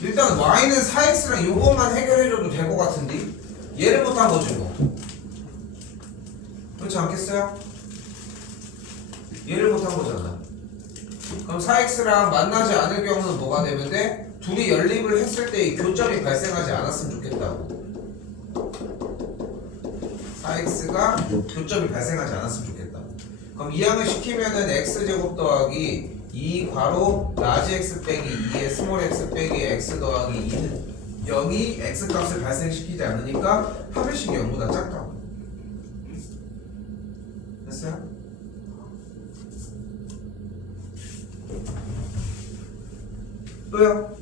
일단 y는 4x랑 요것만 해결해줘도 될 것 같은데? 얘를 못한 거지 뭐 그렇지 않겠어요? 얘를 못한 거잖아. 그럼 4x랑 만나지 않을 경우는 뭐가 되면 돼? 둘이 연립을 했을 때이 교점이 발생하지 않았으면 좋겠다고. 4x가 교점이 발생하지 않았으면 좋겠다고. 그럼 이항을 시키면은 x제곱 더하기 2 괄호 라지 x 빼기 2의 스몰 x 빼기 x 더하기 2는 0이 x 값을 발생시키지 않으니까 합의식이 0보다 작다고 됐어요? 또요?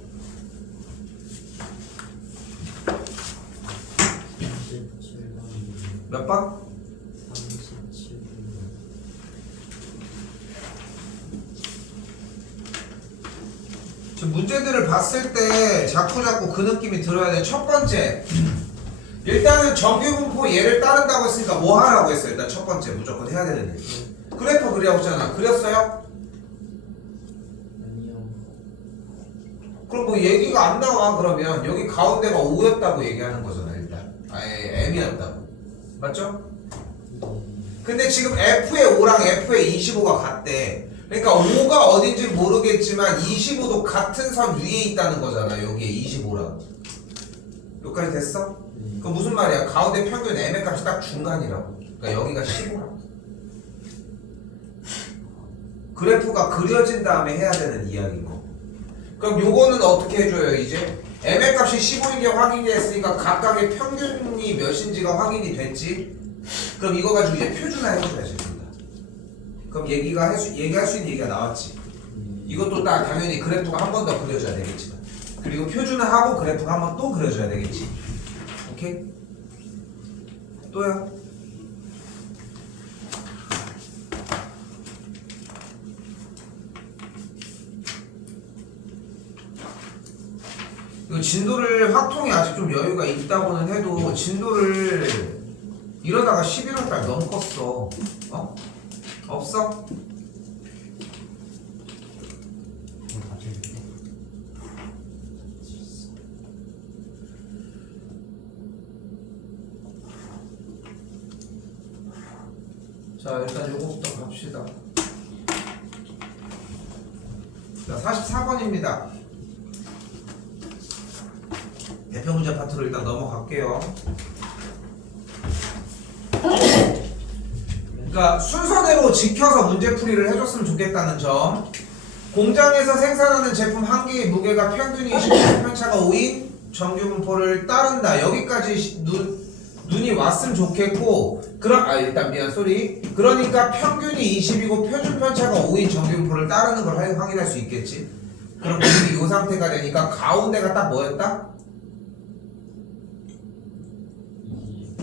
몇 번? 37번 지금 문제들을 봤을 때 자꾸 자꾸 그 느낌이 들어야 돼. 첫 번째. 일단은 정규분포 얘를 따른다고 했으니까 뭐 하라고 했어요? 일단 첫 번째 무조건 해야 되는 일. 그래프 했잖아. 그렸어요? 그럼 뭐 얘기가 안 나와 그러면 여기 가운데가 5였다고 얘기하는 거잖아 일단. 아예 M이었다고. 맞죠? 네 근데 지금 F의 5랑 F의 25가 같대. 그러니까 5가 어딘지 모르겠지만 25도 같은 선 위에 있다는 거잖아. 여기에 25랑. 여기까지 됐어? 네. 그 무슨 말이야? 가운데 평균 M의 값이 딱 중간이라고. 그러니까 여기가 15라고. 그래프가 그려진 다음에 해야 되는 이야기고. 그럼 요거는 어떻게 해줘요, 이제? M의 값이 15인 게 확인이 됐으니까 각각의 평균이 몇인지가 확인이 됐지? 그럼 이거 가지고 이제 표준화 해줘야지. 그럼 얘기가 할 수, 얘기할 수 있는 얘기가 나왔지. 네. 이것도 딱 당연히 그래프가 한 번 더 그려줘야 되겠지만. 그리고 표준화하고 그래프가 한 번 또 그려줘야 되겠지. 오케이? 또요? 이거 진도를 확통이 아직 좀 여유가 있다고는 해도 진도를 이러다가 11월 달 너무 컸어. 어? 없어? 자 일단 요거부터 갑시다. 자 44번입니다. 대표 문제 파트로 일단 넘어갈게요 그러니까 순서대로 지켜서 문제풀이를 해줬으면 좋겠다는 점 공장에서 생산하는 제품 한 개의 무게가 평균이 20 편차가 5인 정규 분포를 따른다 여기까지 시- 눈, 눈이 왔으면 좋겠고 그럼 아 일단 미안 쏘리 그러니까 평균이 20이고 표준 편차가 5인 정규 분포를 따르는 걸 확- 확인할 수 있겠지 그럼 이 상태가 되니까 가운데가 딱 뭐였다?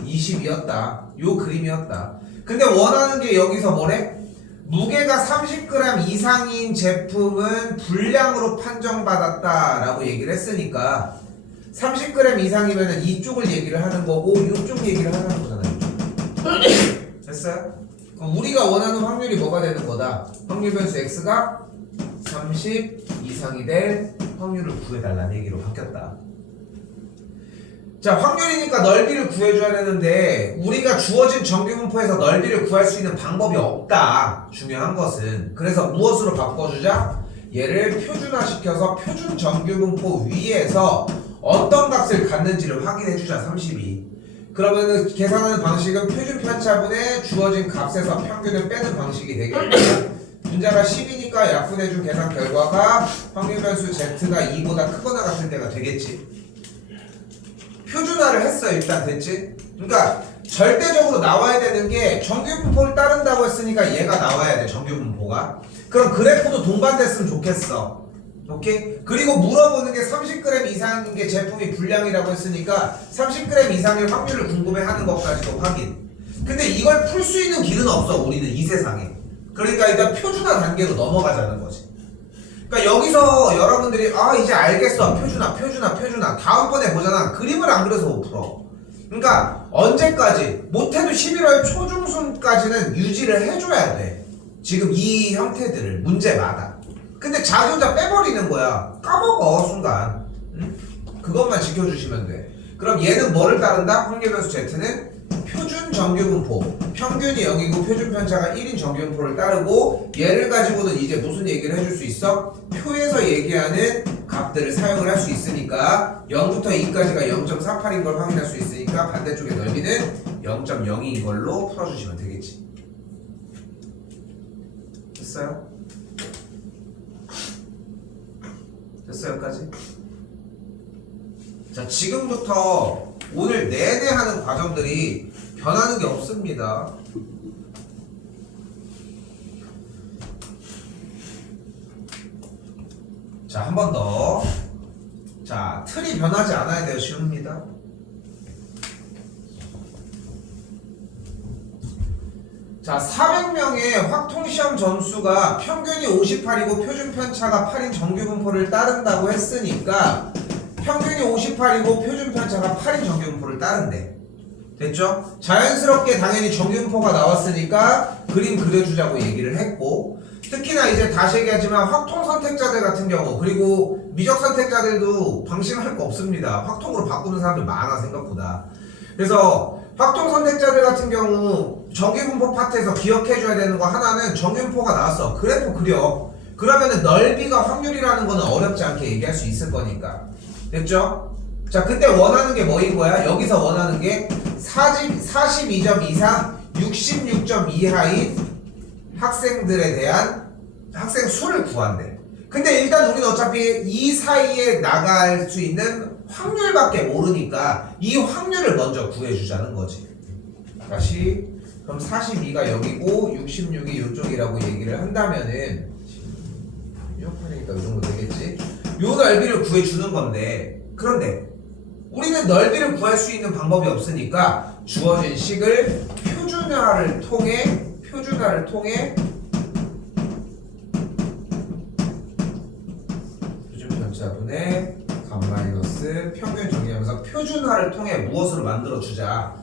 20이었다. 요 그림이었다. 근데 원하는 게 여기서 뭐래? 무게가 30g 이상인 제품은 불량으로 판정받았다라고 얘기를 했으니까 30g 이상이면 이쪽을 얘기를 하는 거고 이쪽 얘기를 하는 거잖아요. 됐어요? 그럼 우리가 원하는 확률이 뭐가 되는 거다? 확률 변수 x가 30 이상이 될 확률을 구해달라는 얘기로 바뀌었다. 자, 확률이니까 넓이를 구해줘야 되는데 우리가 주어진 정규분포에서 넓이를 구할 수 있는 방법이 없다. 중요한 것은 그래서 무엇으로 바꿔주자? 얘를 표준화시켜서 표준 정규분포 위에서 어떤 값을 갖는지를 확인해주자. 32. 그러면은 계산하는 방식은 표준 편차분의 주어진 값에서 평균을 빼는 방식이 되겠고 분자가 10이니까 약분해준 계산 결과가 확률 변수 z가 2보다 크거나 같은 때가 되겠지. 표준화를 했어 일단 됐지? 그러니까 절대적으로 나와야 되는 게 정규분포를 따른다고 했으니까 얘가 나와야 돼 정규분포가. 그럼 그래프도 동반됐으면 좋겠어. 오케이? 그리고 물어보는 게 30g 이상인 게 제품이 불량이라고 했으니까 30g 이상의 확률을 궁금해하는 것까지도 확인. 근데 이걸 풀 수 있는 길은 없어 우리는 이 세상에. 그러니까 일단 표준화 단계로 넘어가자는 거지 그러니까 여기서 여러분들이 아 이제 알겠어 표준화 표준화 표준화 다음번에 보잖아 그림을 안 그려서 못 풀어 그러니까 언제까지 못해도 11월 초중순까지는 유지를 해줘야 돼 지금 이 형태들을 문제마다 근데 자주 다 빼버리는 거야 까먹어 순간 응? 그것만 지켜주시면 돼. 그럼 얘는 뭐를 따른다? 확률변수 Z는 표준 정규분포. 평균이 0이고 표준 편차가 1인 정규분포를 따르고 얘를 가지고는 이제 무슨 얘기를 해줄 수 있어? 표에서 얘기하는 값들을 사용을 할 수 있으니까 0부터 2까지가 0.48인 걸 확인할 수 있으니까 반대쪽의 넓이는 0.02인 걸로 풀어주시면 되겠지. 됐어요? 됐어요까지? 자 지금부터 오늘 내내 하는 과정들이 변하는 게 없습니다. 자 한 번 더. 자 틀이 변하지 않아야 돼요. 쉬웁니다. 자, 400명의 확통시험 점수가 평균이 58이고 표준 편차가 8인 정규 분포를 따른다고 했으니까 평균이 58이고 표준 편차가 8인 정규 분포를 따른대. 됐죠? 자연스럽게 당연히 정규 분포가 나왔으니까 그림 그려주자고 얘기를 했고 특히나 이제 다시 얘기하지만 확통 선택자들 같은 경우 그리고 미적 선택자들도 방심할 거 없습니다. 확통으로 바꾸는 사람들 많아 생각보다. 그래서 확통 선택자들 같은 경우 정규분포 파트에서 기억해줘야 되는 거 하나는 정규분포가 나왔어. 그래프 그려. 그러면은 넓이가 확률이라는 거는 어렵지 않게 얘기할 수 있을 거니까. 됐죠? 자, 그때 원하는 게 뭐인 거야? 여기서 원하는 게 40, 42점 이상 66점 이하인 학생들에 대한 학생 수를 구한대. 근데 일단 우리는 어차피 이 사이에 나갈 수 있는 확률밖에 모르니까 이 확률을 먼저 구해주자는 거지. 다시 그럼 42가 여기고 66이 이쪽이라고 얘기를 한다면은 16분이니까 이 정도 되겠지. 요 넓이를 구해주는 건데 그런데 우리는 넓이를 구할 수 있는 방법이 없으니까 주어진 식을 표준화를 통해 표준화를 통해 표준 편차분의 감 마이너스 평균 정리하면서 표준화를 통해 무엇으로 만들어 주자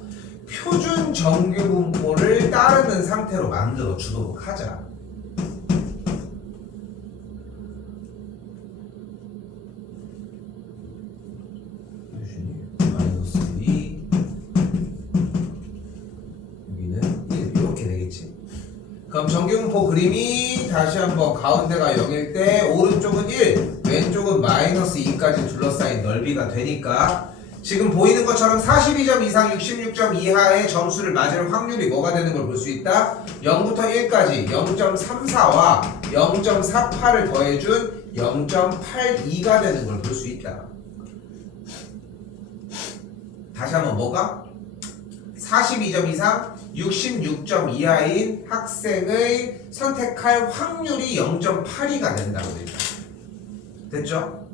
표준 정규 분포를 따르는 상태로 만들어 주도록 하자. 그림이 다시 한번 가운데가 0일 때 오른쪽은 1, 왼쪽은 마이너스 2까지 둘러싸인 넓이가 되니까 지금 보이는 것처럼 42점 이상 66점 이하의 점수를 맞을 확률이 뭐가 되는 걸 볼 수 있다? 0부터 1까지 0.34와 0.48을 더해준 0.82가 되는 걸 볼 수 있다. 다시 한번 뭐가? 42점 이상 66점 이하인 학생의 선택할 확률이 0.82가 된다고 됩니다. 됐죠?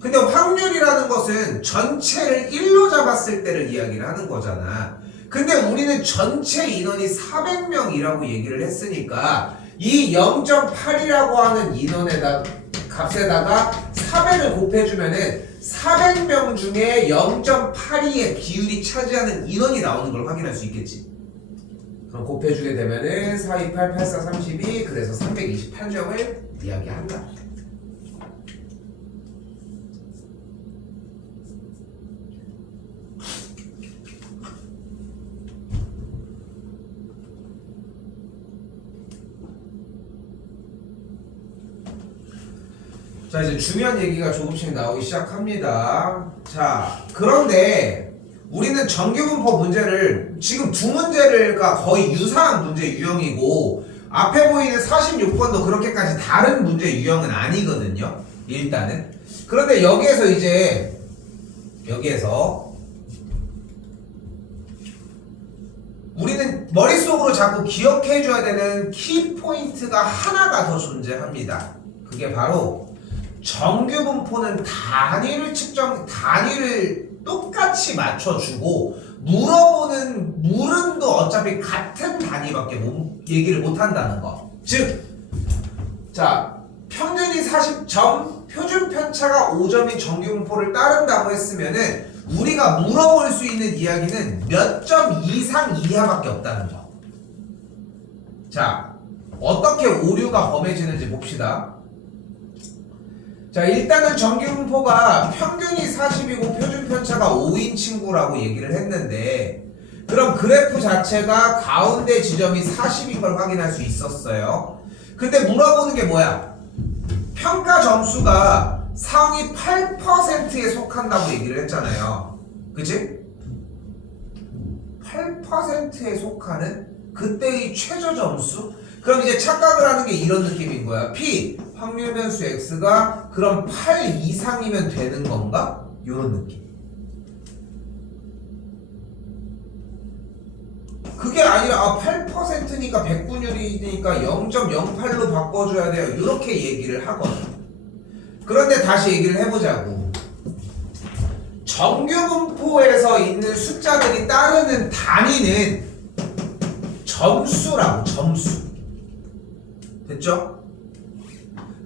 근데 확률이라는 것은 전체를 1로 잡았을 때를 이야기를 하는 거잖아. 근데 우리는 전체 인원이 400명이라고 얘기를 했으니까 이 0.8이라고 하는 인원에다 값에다가 400을 곱해주면은 400명 중에 0.82의 비율이 차지하는 인원이 나오는 걸 확인할 수 있겠지. 그럼 곱해주게 되면은 428, 84, 32 그래서 328점을 이야기한다. 자 이제 중요한 얘기가 조금씩 나오기 시작합니다. 자 그런데 우리는 정규분포 문제를 지금 두 문제가 거의 유사한 문제 유형이고 앞에 보이는 46번도 그렇게까지 다른 문제 유형은 아니거든요. 일단은 그런데 여기에서 이제 여기에서 우리는 머릿속으로 자꾸 기억해 줘야 되는 키 포인트가 하나가 더 존재합니다. 그게 바로 정규 분포는 단위를 측정 단위를 똑같이 맞춰주고 물어보는 물음도 어차피 같은 단위밖에 못, 얘기를 못 한다는 거. 즉, 자 평균이 40점, 표준 편차가 5점인 정규 분포를 따른다고 했으면은 우리가 물어볼 수 있는 이야기는 몇 점 이상 이하밖에 없다는 거. 자, 어떻게 오류가 범해지는지 봅시다. 자 일단은 정규분포가 평균이 40이고 표준 편차가 5인 친구라고 얘기를 했는데 그럼 그래프 자체가 가운데 지점이 40인 걸 확인할 수 있었어요. 근데 물어보는 게 뭐야? 평가 점수가 상위 8%에 속한다고 얘기를 했잖아요. 그치? 8%에 속하는 그때의 최저 점수? 그럼 이제 착각을 하는 게 이런 느낌인 거야. P 확률 변수 X가 그럼 8 이상이면 되는 건가? 이런 느낌. 그게 아니라 아 8%니까 100분율이니까 0.08로 바꿔줘야 돼요. 이렇게 얘기를 하거든. 그런데 다시 얘기를 해보자고. 정규분포에서 있는 숫자들이 따르는 단위는 점수라고 점수. 됐죠?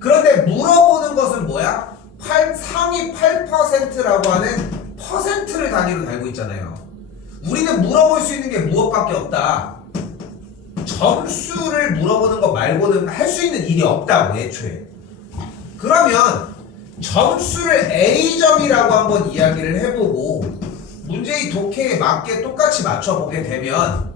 그런데 물어보는 것은 뭐야? 8, 상위 8%라고 하는 퍼센트를 단위로 달고 있잖아요. 우리는 물어볼 수 있는 게 무엇밖에 없다. 점수를 물어보는 것 말고는 할 수 있는 일이 없다고 애초에. 그러면 점수를 A점이라고 한번 이야기를 해보고 문제의 독해에 맞게 똑같이 맞춰보게 되면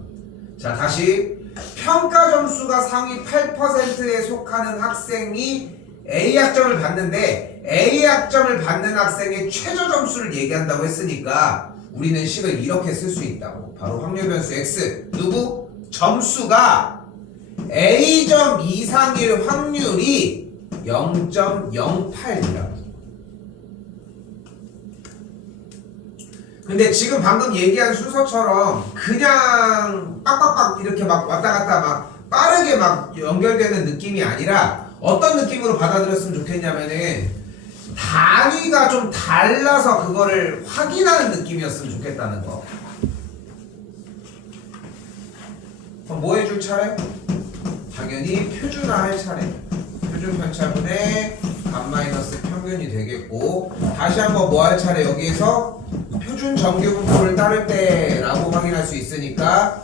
자 다시 평가 점수가 상위 8%에 속하는 학생이 A 학점을 받는데 A 학점을 받는 학생의 최저 점수를 얘기한다고 했으니까 우리는 식을 이렇게 쓸 수 있다고. 바로 확률 변수 X. 누구? 점수가 A점 이상일 확률이 0.08이라고. 근데 지금 방금 얘기한 순서처럼 그냥 빡빡빡 이렇게 막 왔다 갔다 막 빠르게 막 연결되는 느낌이 아니라 어떤 느낌으로 받아들였으면 좋겠냐면은 단위가 좀 달라서 그거를 확인하는 느낌이었으면 좋겠다는 거. 그럼 뭐 해줄 차례? 당연히 표준화할 차례. 표준 편차분의 간 마이너스 평균이 되겠고 다시 한번 뭐 할 차례 여기에서 표준 정규 분포를 따를 때라고 확인할 수 있으니까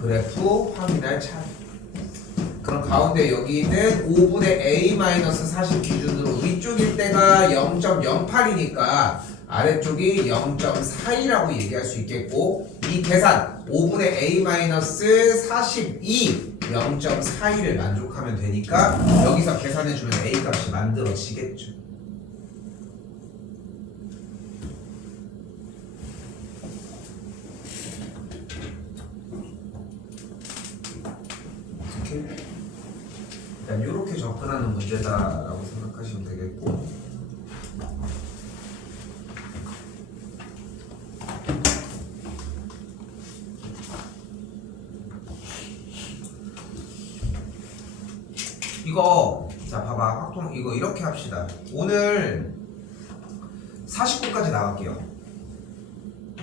그래프 확인할 차례. 그럼 가운데 여기 있는 5분의 a-40 기준으로 위쪽일 때가 0.08이니까 아래쪽이 0.42라고 얘기할 수 있겠고 이 계산 5분의 a-42 0.42를 만족하면 되니까 여기서 계산해주면 a 값이 만들어지겠죠. 이렇게 일단 이렇게 접근하는 문제다라고 생각하시면 되겠고. 이거 자 봐봐. 확통 이거 이렇게 합시다. 오늘 40분까지 나갈게요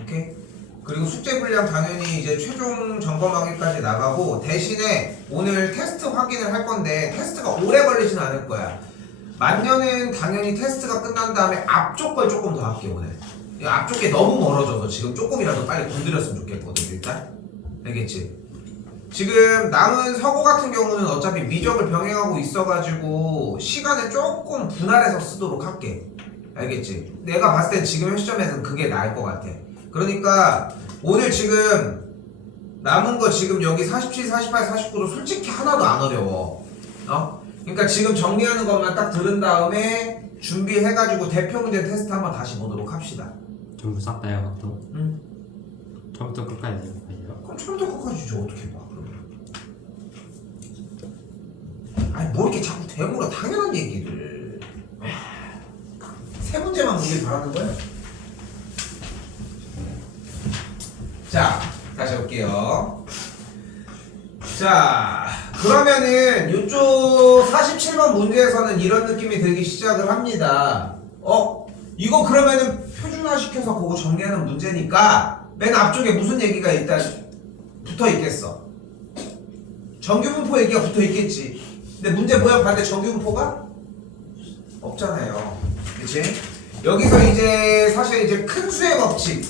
오케이 그리고 숙제 분량 당연히 이제 최종 점검 하기까지 나가고 대신에 오늘 테스트 확인을 할 건데 테스트가 오래 걸리진 않을 거야. 만년은 당연히 테스트가 끝난 다음에 앞쪽 걸 조금 더 할게 오늘. 이 앞쪽 게 너무 멀어져서 지금 조금이라도 빨리 건드렸으면 좋겠거든 일단. 알겠지? 지금 남은 서고 같은 경우는 어차피 미적을 병행하고 있어가지고 시간을 조금 분할해서 쓰도록 할게. 알겠지? 내가 봤을 땐 지금 현 시점에서는 그게 나을 것 같아. 그러니까 오늘 지금 남은 거 지금 여기 47, 48, 49도 솔직히 하나도 안 어려워. 어? 그러니까 지금 정리하는 것만 딱 들은 다음에 준비해가지고 대표 문제 테스트 한번 다시 보도록 합시다. 전부 싹 다요 각도 응. 처음부터 끝까지 그럼 처음부터 끝까지 저 어떻게 봐 그러면? 아니 뭐 이렇게 자꾸 대물어 당연한 얘기를 세 문제만 보길 바라는 거야? 자 다시 볼게요. 자 그러면은 이쪽 47번 문제에서는 이런 느낌이 들기 시작을 합니다. 어? 이거 그러면은 표준화시켜서 그거 정리하는 문제니까 맨 앞쪽에 무슨 얘기가 일단 붙어 있겠어? 정규분포 얘기가 붙어 있겠지. 근데 문제 뭐야 반대 정규분포가 없잖아요. 그치? 여기서 이제 사실 이제 큰 수의 법칙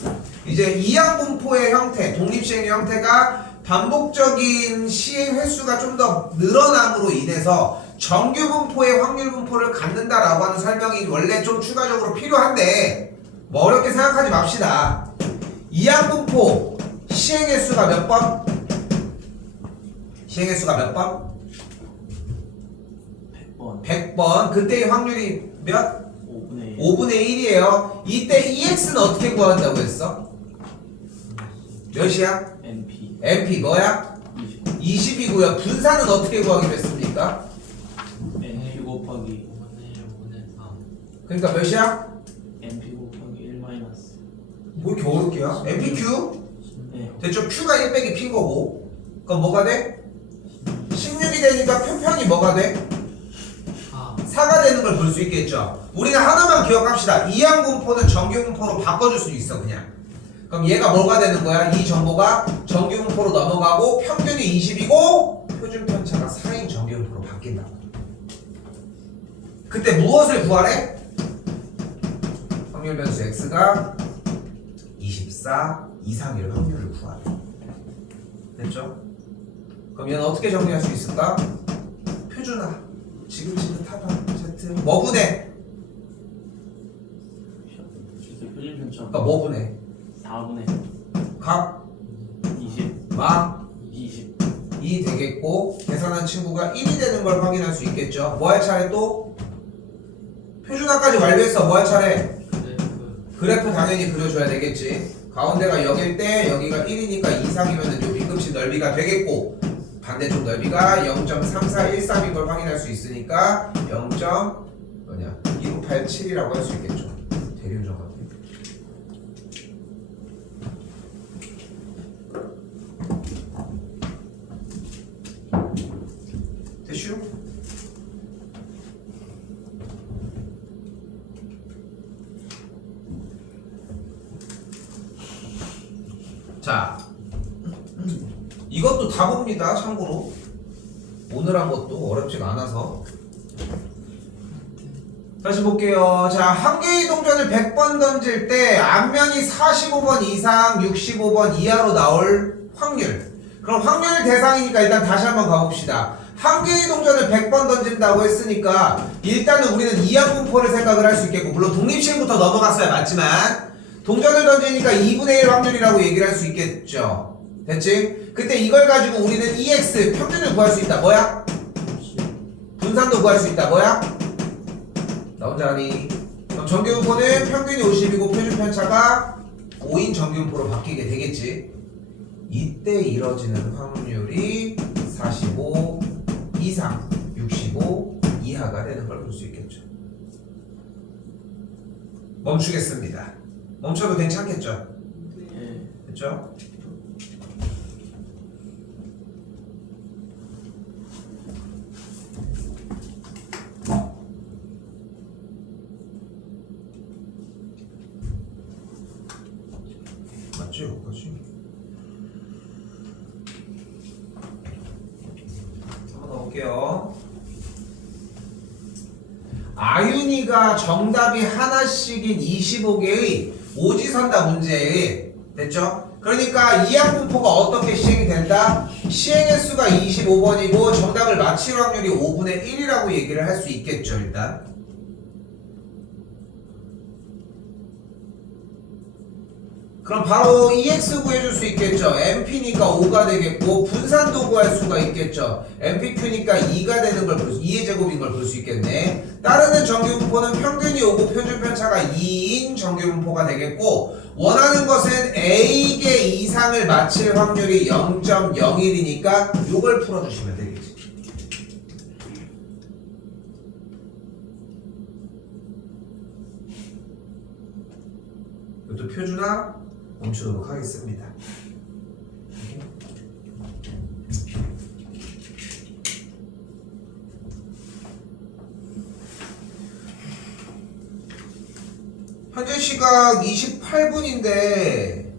이제 이항분포의 형태 독립시행의 형태가 반복적인 시행 횟수가 좀 더 늘어남으로 인해서 정규 분포의 확률 분포를 갖는다라고 하는 설명이 원래 좀 추가적으로 필요한데 뭐 어렵게 생각하지 맙시다. 이항 분포 시행의 수가 몇 번? 시행의 수가 몇 번? 100번 100번. 그때의 확률이 몇? 5분의 1 5분의 1이에요. 이때 EX는 어떻게 구한다고 했어? 몇이야? NP MP 뭐야? 20 20이고요. 분산은 어떻게 구하기로 했습니까? NP 곱하기 5분의 1, 5분의 4 그러니까 몇이야? NP 곱하기 1 마이너스 뭐 이렇게 어렵게요? MPQ? 네 됐죠? Q가 1 빼기 P인 거고. 그럼 뭐가 돼? 16이 되니까 표편이 뭐가 돼? 4 4가 되는 걸 볼 수 있겠죠. 우리는 하나만 기억합시다. 이항 분포는 정규 분포로 바꿔줄 수 있어 그냥. 그럼 얘가 뭐가 되는 거야? 이 정보가 정규 분포로 넘어가고 평균이 20이고 표준 편차가 4인 정규 분포로 바뀐다. 그때 무엇을 구하래? 확률 변수 x가 24 이상일 확률을 구하래. 됐죠? 그럼 얘는 어떻게 정리할 수 있을까? 표준화. 지긋지긋하다. Z 뭐 분해? 그래서 표준 편차 그러니까 뭐 분해? 4분의 각, 20 마, 20이 되겠고 계산한 친구가 1이 되는 걸 확인할 수 있겠죠. 뭐 할 차례 또? 표준화까지 완료했어. 뭐 할 차례? 그래프 그래프 당연히 그려줘야 되겠지. 가운데가 0일 때 여기가 1이니까 이상이면 요 B급식 넓이가 되겠고 반대쪽 넓이가 0.3413인 걸 확인할 수 있으니까 0. 뭐냐 1987이라고 할 수 있겠죠. 대리운전 같은. 됐슈? 자, 이것도 다 봅니다. 참고로 오늘 한 것도 어렵지가 않아서 다시 볼게요. 자, 한 개의 동전을 100번 던질 때 앞면이 45번 이상 65번 이하로 나올 확률. 그럼 확률 대상이니까 일단 다시 한번 가봅시다. 한 개의 동전을 100번 던진다고 했으니까 일단은 우리는 이항 분포를 생각을 할 수 있겠고 물론 독립시행부터 넘어갔어야 맞지만 동전을 던지니까 2분의 1 확률이라고 얘기를 할 수 있겠죠. 됐지? 그때 이걸 가지고 우리는 EX 평균을 구할 수 있다. 뭐야? 분산도 구할 수 있다. 뭐야? 나 혼자 하니? 그럼 정규분포는 평균이 50이고 표준 편차가 5인 정규분포로 바뀌게 되겠지. 이때 이뤄지는 확률이 45 이상, 65 이하가 되는 걸 볼 수 있겠죠. 멈추겠습니다. 멈춰도 괜찮겠죠? 예 됐죠? 맞지? 여기까지? 한번 더 볼게요. 아윤이가 정답이 하나씩인 25개의 오지선다 문제에 됐죠? 그러니까 이항 분포가 어떻게 시행이 된다? 시행의 수가 25번이고 정답을 맞힐 확률이 5분의 1이라고 얘기를 할 수 있겠죠 일단 그럼 바로 EX 구해줄 수 있겠죠. MP니까 5가 되겠고 분산도 구할 수가 있겠죠. MPQ니까 2가 되는 걸볼 수, 2의 제곱인 걸 볼 수 있겠네. 따르는 정규분포는 평균이 5고 표준 편차가 2인 정규분포가 되겠고 원하는 것은 A개 이상을 맞힐 확률이 0.01이니까 이걸 풀어주시면 되겠지. 이것도 표준화 멈추도록 하겠습니다. 현재 시각 28분인데